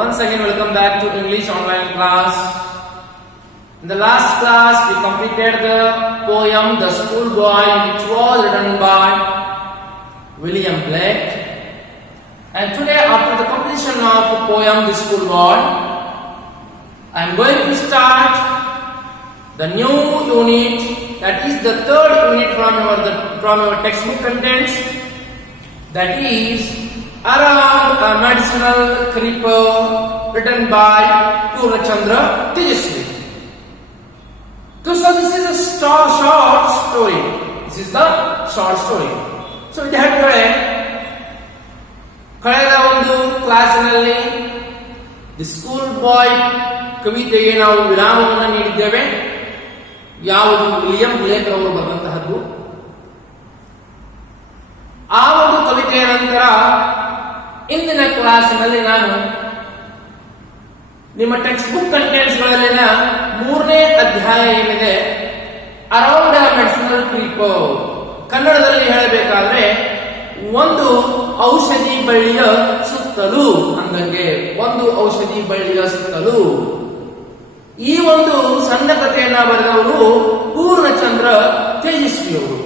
Once again, welcome back to English online class. In the last class, we completed the poem The Schoolboy, which was written by William Blake. And today, after the completion of the poem The Schoolboy, I am going to start the new unit, that is the third unit from our textbook contents, that is Around a Medicinal Creeper, written by Purnachandra Tejaswi. So this is a short story. This is the short story. So ವಿದ್ಯಾರ್ಥಿಗಳೇ, ಕಳೆದ ಒಂದು ಕ್ಲಾಸಿನಲ್ಲಿ the school boy ಕವಿತೆಗೆ ನಾವು ವಿರಾಮವನ್ನು ನೀಡಿದ್ದೇವೆ. ಯಾವುದು William ಬ್ಲೇಕ್ ಅವರು ಬರೆದಂತಹದ್ದು. ಆ ಒಂದು ಕವಿತೆಯ ನಂತರ ಇಂದಿನ ಕ್ಲಾಸಿನಲ್ಲಿ ನಾನು ನಿಮ್ಮ ಟೆಕ್ಸ್ಟ್ ಬುಕ್ ಕಂಟೆಂಟ್ಸ್ ಗಳಲ್ಲಿನ 3ನೇ ಅಧ್ಯಾಯ ಏನಿದೆ, ಅರೌಂಡ್ ಅ ಮೆಡಿಸಿನಲ್ ಕ್ರೀಪರ್, ಕನ್ನಡದಲ್ಲಿ ಹೇಳಬೇಕಾದ್ರೆ ಒಂದು ಔಷಧಿ ಬಳ್ಳಿಯ ಸುತ್ತಲೂ ಅಂದಂಗೆ, ಒಂದು ಔಷಧಿ ಬಳ್ಳಿಯ ಸುತ್ತಲೂ. ಈ ಒಂದು ಸಣ್ಣ ಕಥೆಯನ್ನ ಬರೆದವರು ಪೂರ್ಣಚಂದ್ರ ತೇಜಸ್ವಿ ಅವರು.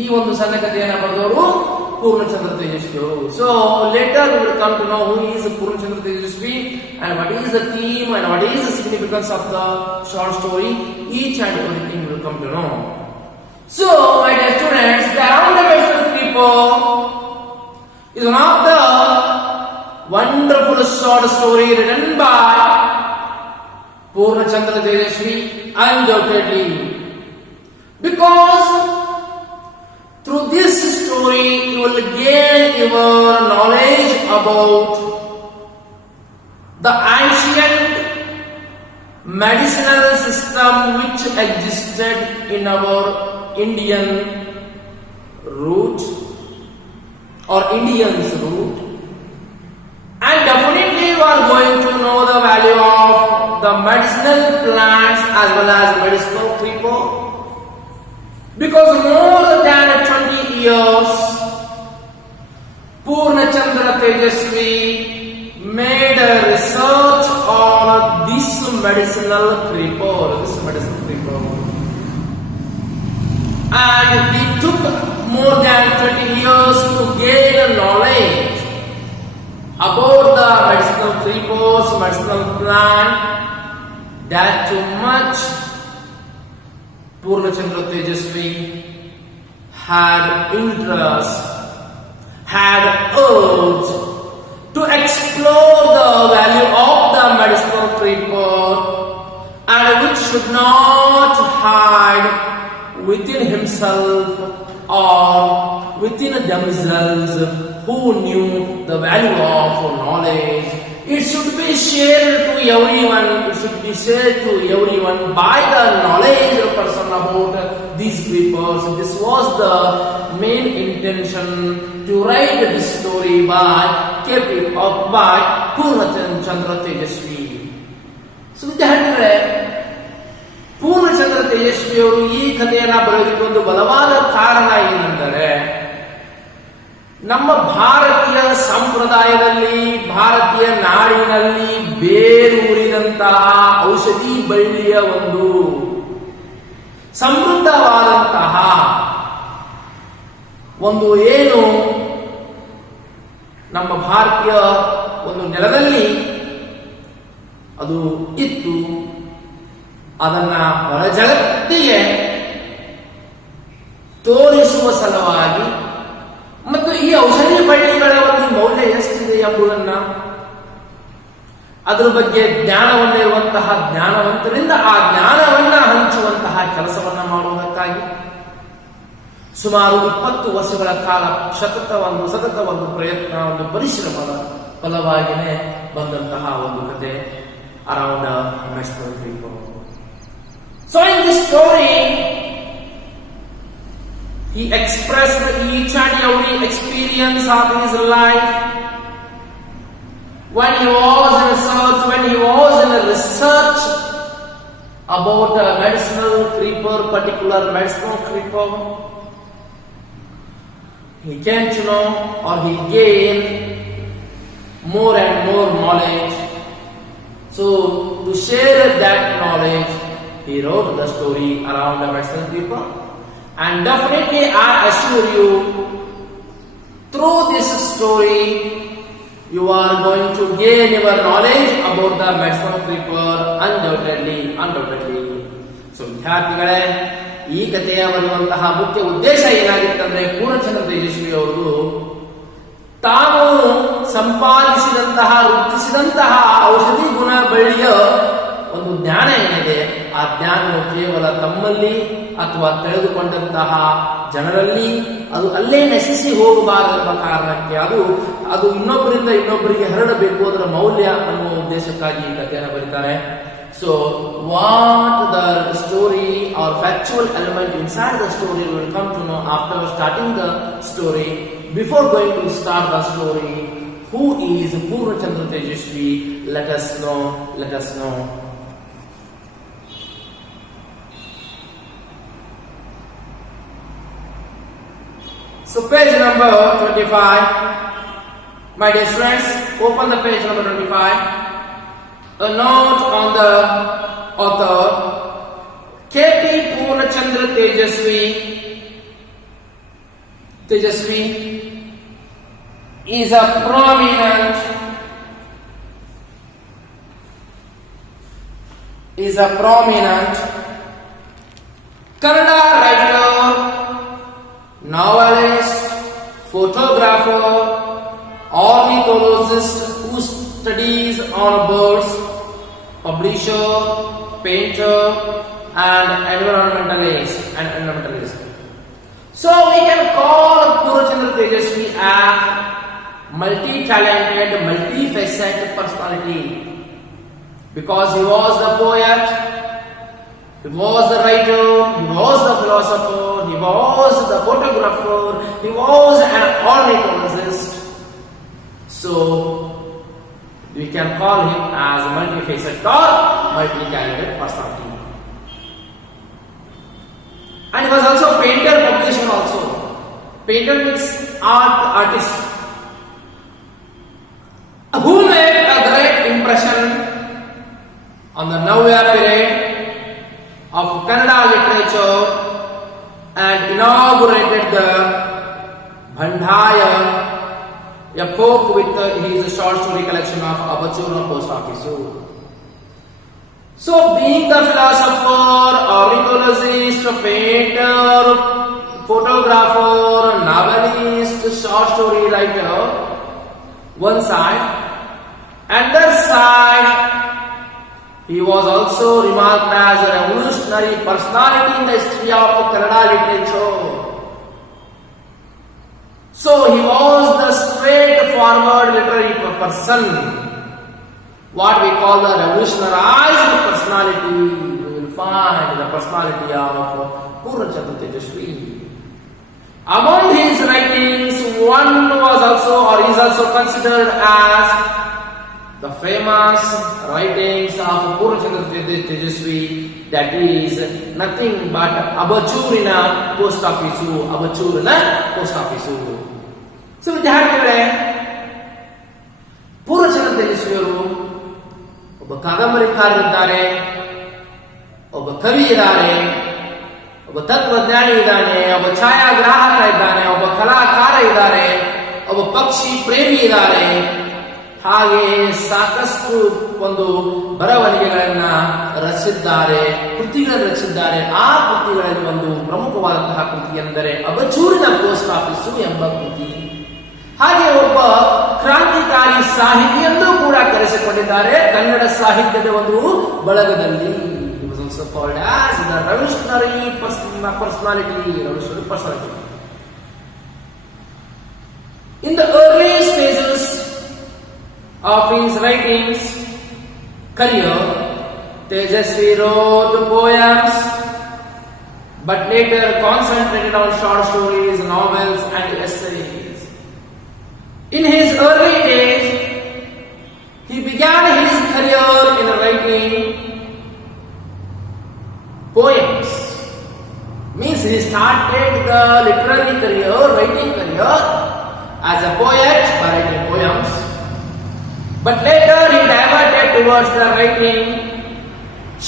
ಈ ಒಂದು ಸಣ್ಣ ಕಥೆಯನ್ನ ಬರೆದವರು Purnachandra Tejaswi. So later we will come to know who is Purnachandra Tejaswi and what is the theme and what is the significance of the short story. Each and everything will come to know. So my dear students, the Around a Medicinal Creeper is one of the wonderful short story written by Purnachandra Tejaswi, undoubtedly, because through this story, you will gain your knowledge about the ancient medicinal system which existed in our Indian root or Indians root, and definitely you are going to know the value of the medicinal plants as well as medicinal creeper. Because more than 20 years, Purnachandra Tejaswi made a research on this medicinal creeper, and he took more than 20 years to gain knowledge about the medicinal creepers, medicinal plant. That too much Purnachandra Tejaswi had interest, had urge to explore the value of the medicinal creeper, and which should not hide within himself or within themselves who knew the value of knowledge. It should be shared to everyone. It should be shared to everyone by the knowledge person about these creepers. This was the main intention to write this story by Purnachandra Tejaswi. So ವಿದ್ಯಾರ್ಥಿಗಳೇ, ಪೂರ್ಣಚಂದ್ರ ತೇಜಸ್ವಿ ಅವರು ಈ ಕಥೆಯನ್ನ ಬರೆಯೋದಕ್ಕೆ ಒಂದು ಬಲವಾದ ಕಾರಣ ಏನೆಂದರೆ, ನಮ್ಮ ಭಾರತೀಯ ಸಂಪ್ರದಾಯದಲ್ಲಿ, ಭಾರತೀಯ ನಾಡಿನಲ್ಲಿ ಬೇರೂರಿದಂತಹ ಔಷಧಿ ಬಳ್ಳಿಯ ಒಂದು ಸಮೃದ್ಧವಾದಂತಹ ಒಂದು ಏನು ನಮ್ಮ ಭಾರತೀಯ ಒಂದು ನೆಲದಲ್ಲಿ ಅದು ಇತ್ತು, ಅದನ್ನ ಹೊರ ಜಗತ್ತಿಗೆ ತೋರಿಸುವ ಸಲುವಾಗಿ ಮತ್ತು ಈ ಔಷಧಿ ಬಳ್ಳಿಗಳ ಒಂದು ಮೌಲ್ಯ ಎಷ್ಟಿದೆ ಎಂಬುದನ್ನ, ಅದರ ಬಗ್ಗೆ ಜ್ಞಾನವನ್ನಿರುವಂತಹ ಜ್ಞಾನವಂತರಿಂದ ಆ ಜ್ಞಾನವನ್ನ ಹಂಚುವಂತಹ ಕೆಲಸವನ್ನ ಮಾಡುವುದಕ್ಕಾಗಿ ಸುಮಾರು 20 ವರ್ಷಗಳ ಕಾಲ ಸತತ ಒಂದು ಪ್ರಯತ್ನ, ಒಂದು ಪರಿಶ್ರಮದ ಫಲವಾಗಿಯೇ ಬಂದಂತಹ ಒಂದು ಕತೆ around a medicinal creeper. So in this story he expressed each and every experience of his life when he was in research about a medicinal creeper, particular medicinal creeper. He came to know, or he gained more and more knowledge So to share that knowledge, he wrote the story around the medicinal creeper. And definitely I assure you, through this story, you are going to gain your knowledge about the medicinal creeper undoubtedly. So ವಿದ್ಯಾರ್ಥಿಗಳೇ, ಈ ಕಥೆಯ ಬರುವಂತಹ ಮುಖ್ಯ ಉದ್ದೇಶ ಏನಾಗಿತ್ತಂದ್ರೆ, ಪೂರ್ಣಚಂದ್ರ ತೇಜಸ್ವಿ ಅವರು ತಾನು ಸಂಪಾದಿಸಿದಂತಹ ವೃದ್ಧಿಸಿದಂತಹ ಔಷಧಿ ಗುಣ ಬಳ್ಳಿಯ ಒಂದು ಜ್ಞಾನ ಏನಿದೆ, ಆ ಜ್ಞಾನವು ಕೇವಲ ತಮ್ಮಲ್ಲಿ ಅಥವಾ ತಿಳಿದುಕೊಂಡಂತಹ ಜನರಲ್ಲಿ ಅದು ಅಲ್ಲೇ ನಶಿಸಿ ಹೋಗಬಾರದೆಂಬ ಕಾರಣಕ್ಕೆ ಅದು ಇನ್ನೊಬ್ಬರಿಂದ ಇನ್ನೊಬ್ಬರಿಗೆ ಹರಡಬೇಕು, ಅದರ ಮೌಲ್ಯ ಅನ್ನುವ ಉದ್ದೇಶಕ್ಕಾಗಿ ಈ ಕಥೆಯನ್ನು ಬರೀತಾರೆ. So what the story or factual element inside the story will come to know after starting the story. Before going to start the story, who is Purnachandra Tejasvi? Let us know. So page number 25. My dear friends, open the page number 25. A note on the author. K.P. Purnachandra Tejasvi is a prominent Kannada writer, novelist, photographer, ornithologist who studies on birds, publisher, painter, and environmentalist. So we can call Purnachandra Tejasvi a multi-talented, multi-faceted personality, because he was the poet, he was the writer, he was the philosopher, he was the photographer, he was an ornithologist. So we can call him as a multi-faceted or multi-talented personality. And he was also a painter, publisher also. Painter means artist. Who made a great impression on the Navya period of Kannada literature and inaugurated the Bandhaya, a book with his short story collection of Abachura Post Office. So being the philosopher, ornithologist, painter, photographer, novelist, short story writer, one side, and the side, he was also remarked as a revolutionary personality in the history of Kannada literature. So he was the straightforward literary person, what we call the revolutionized personality. We will find the personality of Purnachandra Tejasvi. Among his writings, one was also or is also considered as the famous writings of Purnachandra Tejasvi, that is nothing but Abachurina Post Office. So ವಿದ್ಯಾರ್ಥಿಗಳೇ, ಪೂರ್ಣಚಂದ್ರ ತೇಜಸ್ವಿಯವರು ಒಬ್ಬ ಕಾದಂಬರಿಕಾರರಿದ್ದಾರೆ, ಒಬ್ಬ ಕವಿ ಇದ್ದಾರೆ, ಒಬ್ಬ ತತ್ವಜ್ಞಾನಿ ಇದ್ದಾನೆ, ಒಬ್ಬ ಛಾಯಾಗ್ರಾಹಕ ಇದ್ದಾನೆ, ಒಬ್ಬ ಕಲಾಕಾರ ಇದ್ದಾರೆ, ಒಬ್ಬ ಪಕ್ಷಿ ಪ್ರೇಮಿ ಇದ್ದಾರೆ. ಹಾಗೆ ಸಾಕಷ್ಟು ಒಂದು ಬರವಣಿಗೆಗಳನ್ನ ರಚಿಸಿದ್ದಾರೆ, ಕೃತಿಗಳನ್ನು ರಚಿಸಿದ್ದಾರೆ. ಆ ಕೃತಿಗಳಲ್ಲಿ ಒಂದು ಪ್ರಮುಖವಾದಂತಹ ಕೃತಿ ಎಂದರೆ ಅಬಚೂರಿನ ಪೋಸ್ಟ್ ಆಫೀಸು ಎಂಬ ಕೃತಿ. ಹಾಗೆ ಒಬ್ಬ ಕ್ರಾಂತಿಕಾರಿ ಸಾಹಿತಿಯನ್ನೂ ಕೂಡ ಕರೆಸಿಕೊಂಡಿದ್ದಾರೆ ಕನ್ನಡ ಸಾಹಿತ್ಯದ ಒಂದು ಬಳಗದಲ್ಲಿ. He was also called as the revolutionary personality. In the early stages of his writings career, Tejasvi wrote poems, but later concentrated on short stories, novels, and essays. In his early days, he began his career in writing poems. Means he started the literary career, writing career as a poet by writing poems. But later he diverted towards the writing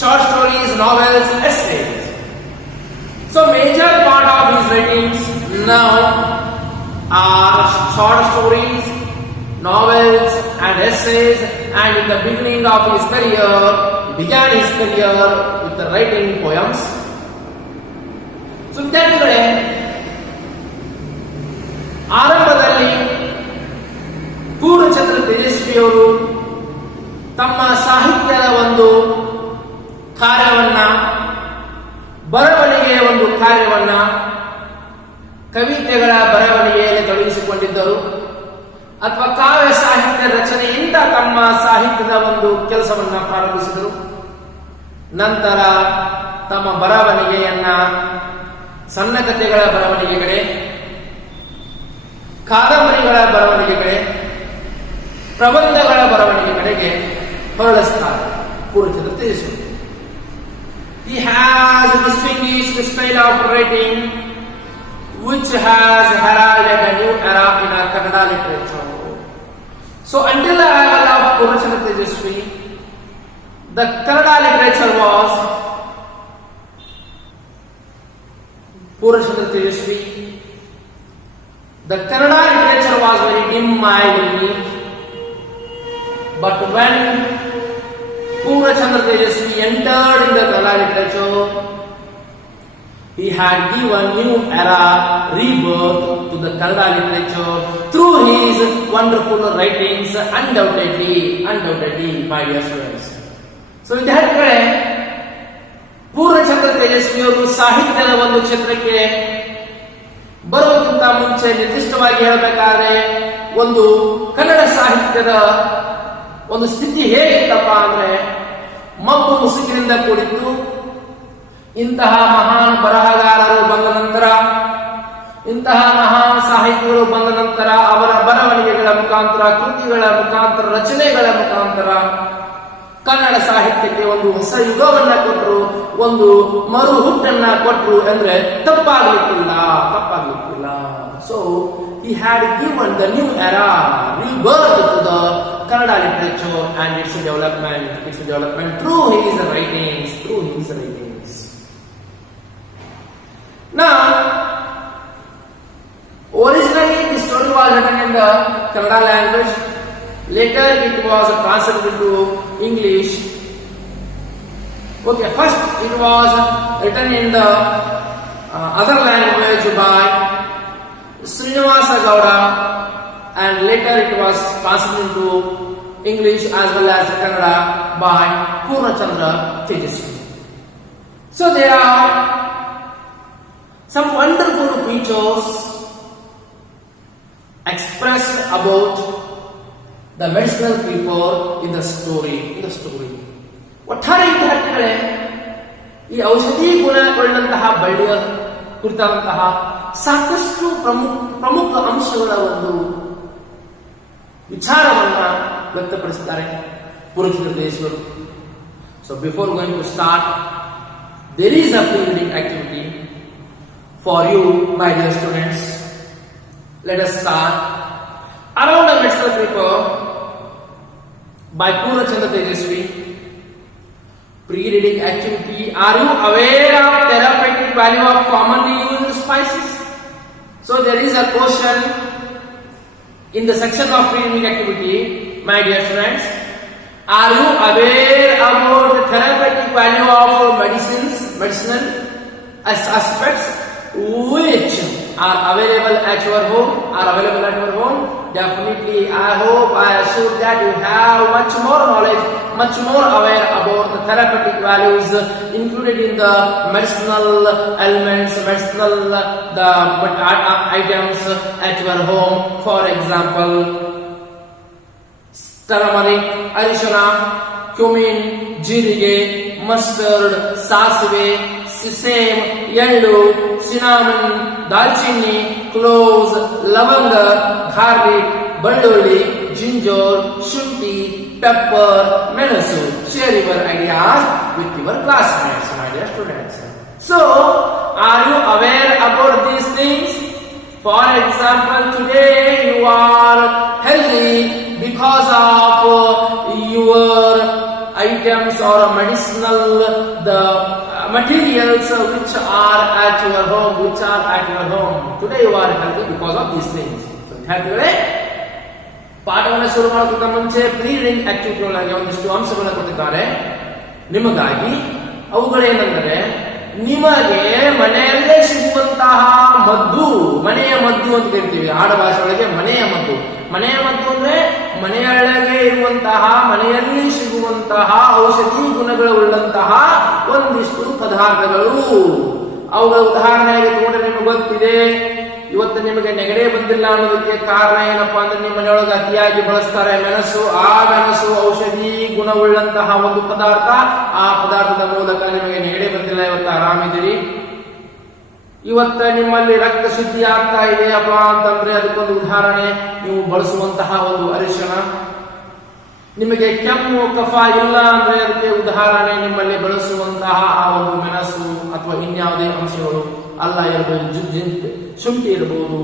short stories, novels, essays. So major part of his writings now are short stories, novels and essays, and in the beginning of his career, he began his career with the writing poems. So ವಿದ್ಯಾರ್ಥಿಗಳೇ, ಆರಂಭದಲ್ಲಿ ಪೂರ್ಣಚಂದ್ರ ತೇಜಸ್ವಿಯವರು ತಮ್ಮ ಸಾಹಿತ್ಯದ ಒಂದು ಕಾರ್ಯವನ್ನ, ಬರವಣಿಗೆಯ ಒಂದು ಕಾರ್ಯವನ್ನ, ಕವಿತೆಗಳ ಬರವಣಿಗೆಯಲ್ಲಿ ತೊಡಗಿಸಿಕೊಂಡಿದ್ದರು ಅಥವಾ ಕಾವ್ಯ ಸಾಹಿತ್ಯ ರಚನೆಯಿಂದ ತಮ್ಮ ಸಾಹಿತ್ಯದ ಒಂದು ಕೆಲಸವನ್ನ ಪ್ರಾರಂಭಿಸಿದರು. ನಂತರ ತಮ್ಮ ಬರವಣಿಗೆಯನ್ನ ಸಣ್ಣ ಕಥೆಗಳ ಬರವಣಿಗೆ ಕಡೆ, ಕಾದಂಬರಿಗಳ ಬರವಣಿಗೆ ಕಡೆ, ಪ್ರಬಂಧಗಳ ಬರವಣಿಗೆ ಕಡೆಗೆ ಹೊರಳಿಸುತ್ತಾರೆ Purnachandra Tejasvi. He has a distinguished style of writing which has heralded a new era in our Kannada literature. So until the arrival of Purnachandra Tejasvi, the Kannada literature was Purnachandra Tejasvi. The Kannada literature was very dim, mild, and weak. But when Purnachandra Tejasvi entered in the Kannada literature, he had given new era, rebirth to the Kannada literature through his wonderful writings, undoubtedly, my dear students. So ವಿದ್ಯಾರ್ಥಿಗಳೇ, ಪೂರ್ಣಚಂದ್ರ ತೇಜಸ್ವಿಯವರು ಸಾಹಿತ್ಯದ ಒಂದು ಕ್ಷೇತ್ರಕ್ಕೆ ಬರುವುದಕ್ಕಿಂತ ಮುಂಚೆ ನಿರ್ದಿಷ್ಟವಾಗಿ ಹೇಳಬೇಕಾದ್ರೆ ಒಂದು ಕನ್ನಡ ಸಾಹಿತ್ಯದ ಒಂದು ಸ್ಥಿತಿ ಹೇಗಿತ್ತಪ್ಪ ಅಂದ್ರೆ ಮಬ್ಬು ಮುಸುಕಿನಿಂದ ಕೂಡಿತ್ತು. ಇಂತಹ ಮಹಾನ್ ಬರಹಗಾರರು ಬಂದ ನಂತರ, ಇಂತಹ ಮಹಾನ್ ಸಾಹಿತಿಗಳು ಬಂದ ನಂತರ ಅವರ ಬರವಣಿಗೆಗಳ ಮುಖಾಂತರ, ಕೃತಿಗಳ ಮುಖಾಂತರ, ರಚನೆಗಳ ಮುಖಾಂತರ ಕನ್ನಡ ಸಾಹಿತ್ಯಕ್ಕೆ ಒಂದು ಹೊಸ ಯುಗವನ್ನ ಕೊಟ್ಟರು, ಒಂದು ಮರು ಹುಟ್ಟನ್ನ ಕೊಟ್ಟರು ಅಂದ್ರೆ ತಪ್ಪಾಗಲಿಕ್ಕಿಲ್ಲ. So he had given the new era, rebirth to the Kannada literature and its development through his writings. Now, originally the story was written in the Kannada language. Later it was translated into English. Okay, first it was written in the other language by Srinivasa Gowda, and later it was translated into English as well as Kannada by Purnachandra Tejasvi. So there are some wonderful features expressed about the medicinal people in the story. ಒಟ್ಟಾರೆ ವಿದ್ಯಾರ್ಥಿಗಳೇ, ಈ ಔಷಧಿ ಗುಣಗಳಂತಹ ಬಳ್ಳಿಯ ಕುರಿತಾದಂತಹ ಸಾಕಷ್ಟು ಪ್ರಮುಖ ಅಂಶಗಳ ಒಂದು ವಿಚಾರವನ್ನ ವ್ಯಕ್ತಪಡಿಸುತ್ತಾರೆ ಪೂರ್ಣಚಂದ್ರ ತೇಜಸ್ವಿಯವರು. So before going to start, there is a pre-reading activity for you, my dear students. Let us start. Around the medicinal paper by Purnachandra Tejasvi. Pre-reading activity. Are you aware of therapeutic value of commonly used spices? So there is a question in the section of pre-reading activity, my dear students. Are you aware about the therapeutic value of medicinal aspects which are available at your home? Definitely, I hope, I assure that you have much more knowledge, much more aware about the therapeutic values included in the medicinal elements, the items at your home. For example, turmeric, arishana, cumin, jirige, mustard, sasive, sesame, yellow, cinnamon, dalchini, cloves, lavanga, garlic, balloli, ginger, shunti, pepper, menasu. Share your ideas with your classmates, my dear students. So, are you aware about these things? For example, today you are healthy because of the materials which are at your home. Today you are healthy because of these things. So ವಿದ್ಯಾರ್ಥಿಗಳೇ, ಪಾಠವನ್ನು ಶುರು ಮಾಡೋದಕ್ಕಿಂತ ಮುಂಚೆ pre reading activity ಒಳಗೆ ಒಂದಿಷ್ಟು ಅಂಶಗಳನ್ನು ಕೊಟ್ಟಿದ್ದಾರೆ ನಿಮಗಾಗಿ. ಅವುಗಳೇನೆಂದರೆ, ನಿಮಗೆ ಮನೆಯಲ್ಲೇ ಸಿಗುವಂತಹ ಮದ್ದು, ಮನೆಯ ಮದ್ದು ಅಂತ ಕರಿತೀವಿ ಆಡ ಭಾಷೆ ಒಳಗೆ. ಮನೆಯ ಮದ್ದು ಅಂದ್ರೆ ಮನೆಯೊಳಗೆ ಇರುವಂತಹ, ಮನೆಯಲ್ಲಿ ಸಿಗುವಂತಹ ಔಷಧಿ ಗುಣಗಳುಳ್ಳಂತಹ ಒಂದಿಷ್ಟು ಪದಾರ್ಥಗಳು. ಅವುಗಳ ಉದಾಹರಣೆಗೆ ತಗೊಂಡ್ರೆ ನಿಮಗೆ ಗೊತ್ತಿದೆ, ಇವತ್ತು ನಿಮಗೆ ನೆಗಡಿ ಬಂದಿಲ್ಲ ಅನ್ನೋದಕ್ಕೆ ಕಾರಣ ಏನಪ್ಪಾ ಅಂದ್ರೆ, ನಿಮ್ಮ ಮನೆಯೊಳಗೆ ಅತಿಯಾಗಿ ಬಳಸ್ತಾರೆ ಮೆಣಸು. ಆ ಮೆಣಸು ಔಷಧಿ ಗುಣವುಳ್ಳಂತಹ ಒಂದು ಪದಾರ್ಥ. ಆ ಪದಾರ್ಥದ ಮೂಲಕ ನಿಮಗೆ ನೆಗಡಿ ಬಂದಿಲ್ಲ, ಇವತ್ತು ಆರಾಮಿದ್ದೀರಿ. ಇವತ್ತ ನಿಮ್ಮಲ್ಲಿ ರಕ್ತ ಶುದ್ಧಿ ಆಗ್ತಾ ಇದೆಯಪ್ಪ ಅಂತಂದ್ರೆ ಅದಕ್ಕೊಂದು ಉದಾಹರಣೆ ನೀವು ಬಳಸುವಂತಹ ಒಂದು ಅರಿಶಿಣ. ನಿಮಗೆ ಕೆಮ್ಮು ಕಫ ಇಲ್ಲ ಅಂದ್ರೆ ಅದಕ್ಕೆ ಉದಾಹರಣೆ ನಿಮ್ಮಲ್ಲಿ ಬಳಸುವಂತಹ ಆ ಒಂದು ಮೆಣಸು ಅಥವಾ ಇನ್ಯಾವುದೇ ಅಂಶಗಳು. ಅಲ್ಲ ಇರಬಹುದು, ಶುಂಠಿ ಇರಬಹುದು,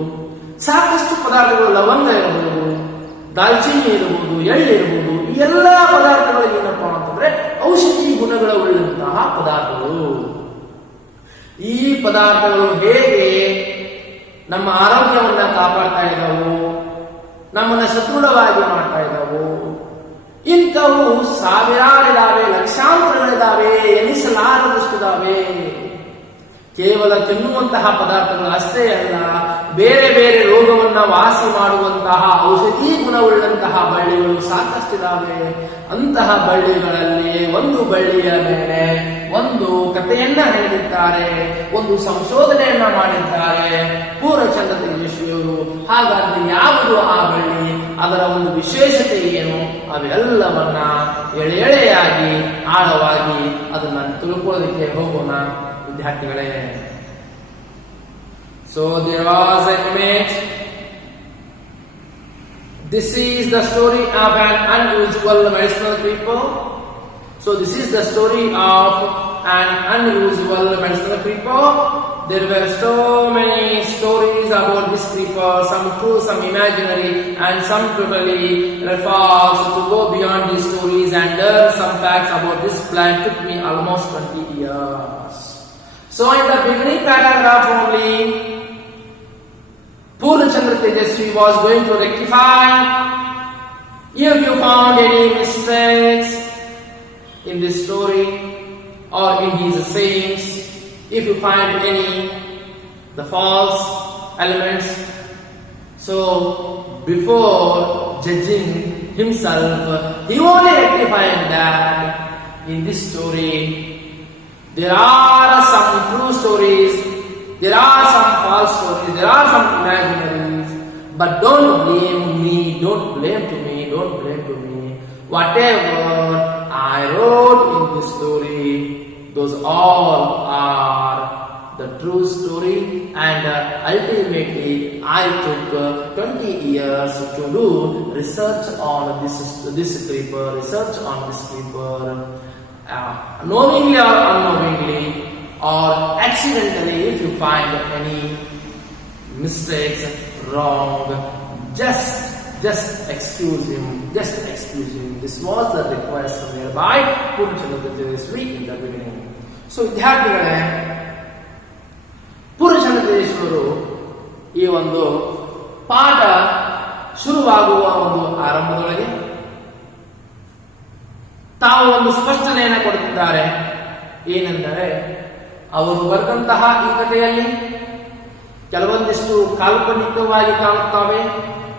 ಸಾಕಷ್ಟು ಪದಾರ್ಥಗಳು, ಲವಂಗ ಇರಬಹುದು, ದಾಲ್ಚಿನ್ನಿ ಇರಬಹುದು, ಎಳ್ಳು ಇರಬಹುದು. ಈ ಎಲ್ಲಾ ಪದಾರ್ಥಗಳು ಏನಪ್ಪಾ ಅಂತಂದ್ರೆ ಔಷಧಿ ಗುಣಗಳ ಉಳ್ಳಂತಹ ಪದಾರ್ಥಗಳು. ಈ ಪದಾರ್ಥಗಳು ಹೇಗೆ ನಮ್ಮ ಆರೋಗ್ಯವನ್ನ ಕಾಪಾಡ್ತಾ ಇದ್ದಾವು, ನಮ್ಮನ್ನ ಸದೃಢವಾಗಿ ಮಾಡ್ತಾ ಇದ್ದಾವು. ಇಂಥವು ಸಾವಿರಾರಿದಾವೆ, ಲಕ್ಷಾಂತರಗಳಿದಾವೆ, ಎನಿಸಲಾರದಷ್ಟಿದಾವೆ. ಕೇವಲ ತಿನ್ನುವಂತಹ ಪದಾರ್ಥಗಳು ಅಷ್ಟೇ ಅಲ್ಲ, ಬೇರೆ ಬೇರೆ ರೋಗವನ್ನ ವಾಸಿ ಮಾಡುವಂತಹ ಔಷಧಿ ಗುಣವುಳ್ಳಂತಹ ಬಳ್ಳಿಗಳು ಸಾಕಷ್ಟಿದಾವೆ. ಅಂತಹ ಬಳ್ಳಿಗಳಲ್ಲಿ ಒಂದು ಬಳ್ಳಿಯ ಮೇಲೆ ಒಂದು ಕಥೆಯನ್ನ ಹೇಳಿದ್ದಾರೆ, ಒಂದು ಸಂಶೋಧನೆಯನ್ನ ಮಾಡಿದ್ದಾರೆ ಪೂರ್ಣಚಂದ್ರ ತೇಜಸ್ವಿಯವರು. ಹಾಗಾದ್ರೆ ಯಾವುದು ಆ ಬಳ್ಳಿ, ಅದರ ಒಂದು ವಿಶೇಷತೆ ಏನು, ಅವೆಲ್ಲವನ್ನ ಎಳೆಯಾಗಿ ಆಳವಾಗಿ ಅದನ್ನ ತಿಳ್ಕೊಳ್ಳೋದಕ್ಕೆ ಹೋಗೋಣ ವಿದ್ಯಾರ್ಥಿಗಳೇ. So there was an image. This is the story of an unusual medicinal creeper. So this is the story of an unusual medicinal creeper. There were so many stories about this creeper, some true, some imaginary, and some totally false. To go beyond these stories and learn some facts about this plant took me almost 20 years. So in the beginning paragraph only, Purnachandra Tejasvi was going to rectify if you found any mistakes in this story or in his sayings, if you find any the false elements. So before judging himself, he only rectifying that in this story there are some true stories, there are some false stories, there are some imaginaries, but don't blame me, don't blame to me. Whatever I wrote in this story, those all are the true story, and ultimately I took 20 years to do research on this creeper, knowingly or unknowingly or accidentally. If you find any mistakes, wrong, just excuse him. This was the request made by Purnachandra Tejasvi in the beginning. So ವಿದ್ಯಾರ್ಥಿಗಳೇ, ಪೂರ್ಣಚಂದ್ರ ತೇಜಸ್ವಿಯವರು ಈ ಒಂದು ಪಾಠ ಶುರುವಾಗುವ ಒಂದು ಆರಂಭದೊಳಗೆ ತಾವು ಒಂದು ಸ್ಪಷ್ಟನೆಯನ್ನು ಕೊಡುತ್ತಿದ್ದಾರೆ. ಏನೆಂದರೆ, ಅವರು ಬರೆದಂತಹ ಈ ಕಥೆಯಲ್ಲಿ ಕೆಲವೊಂದಿಷ್ಟು ಕಾಲ್ಪನಿಕವಾಗಿ ಕಾಣುತ್ತವೆ,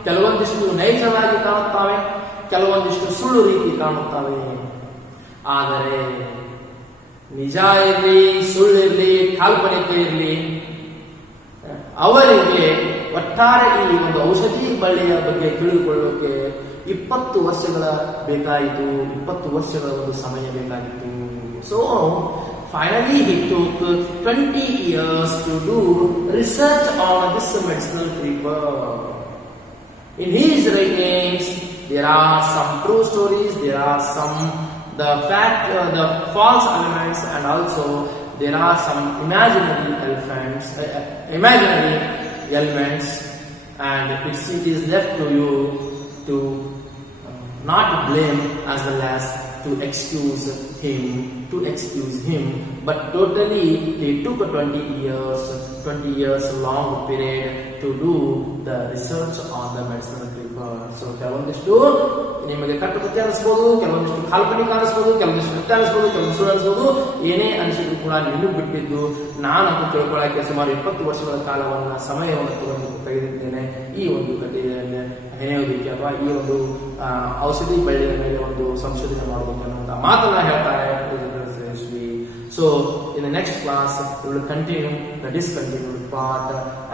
ಕೆಲವೊಂದಿಷ್ಟು ನೈಜವಾಗಿ ಕಾಣುತ್ತವೆ, ಕೆಲವೊಂದಿಷ್ಟು ಸುಳ್ಳು ರೀತಿ ಕಾಣುತ್ತವೆ. ಆದರೆ ನಿಜ ಇರಲಿ, ಸುಳ್ಳಿರಲಿ, ಕಾಲ್ಪನಿಕ ಇರಲಿ, ಅವರಿಗೆ ಒಟ್ಟಾರೆ ಈ ಒಂದು ಔಷಧಿ ಬಳ್ಳಿಯ ಬಗ್ಗೆ ತಿಳಿದುಕೊಳ್ಳೋಕೆ 20 ವರ್ಷಗಳ ಬೇಕಾಯಿತು, 20 ವರ್ಷಗಳ ಒಂದು ಸಮಯ ಬೇಕಾಗಿತ್ತು. So finally he took 20 years to do research on this medicinal creeper. In his writings there are some true stories, there are some the false elements, and also there are some imaginary elements, and it is left to you to not blame as well as to excuse him, but totally he took 20 years long period to do the research on the medicinal creeper. So ಕೆಲವೊಂದಿಷ್ಟು ನಿಮಗೆ ಕಟ್ಟುಕತೆ ಅನಿಸ್ಬೋದು, ಕೆಲವೊಂದಿಷ್ಟು ಕಾಲ್ಪನಿಕ ಅನಿಸ್ಬೋದು, ಕೆಲವೊಂದಿಷ್ಟು ಸತ್ಯ ಅನಿಸ್ಬೋದು, ಕೆಲವೊಂದಿಷ್ಟು ಅನಿಸ್ಬೋದು. ಏನೇ ಅನಿಸಿದ್ರು ಕೂಡ ನಿಮಗೆ ಬಿಟ್ಟಿದ್ದು. ನಾನು ತಿಳ್ಕೊಳ್ಳಕ್ಕೆ ಸುಮಾರು 20 ವರ್ಷಗಳ ಕಾಲವನ್ನ ಸಮಯವನ್ನು ತೆಗೆದಿದ್ದೇನೆ ಈ ಒಂದು ಕಥೆಯನ್ನು ಹೆಣೆಯೋದಕ್ಕೆ ಅಥವಾ ಈ ಒಂದು ಔಷಧಿ ಬಳ್ಳಿಯ ಮೇಲೆ ಒಂದು ಸಂಶೋಧನೆ ಮಾಡೋದಕ್ಕೆ ಅನ್ನುವಂಥ ಮಾತನ್ನ ಹೇಳ್ತಾರೆ. So in the next class we will continue the discontinued part,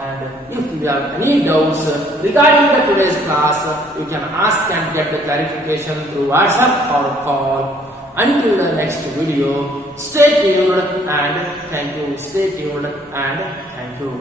and if you have any doubts regarding the today's class, you can ask and get the clarification through WhatsApp or call. Until the next video, stay tuned and thank you.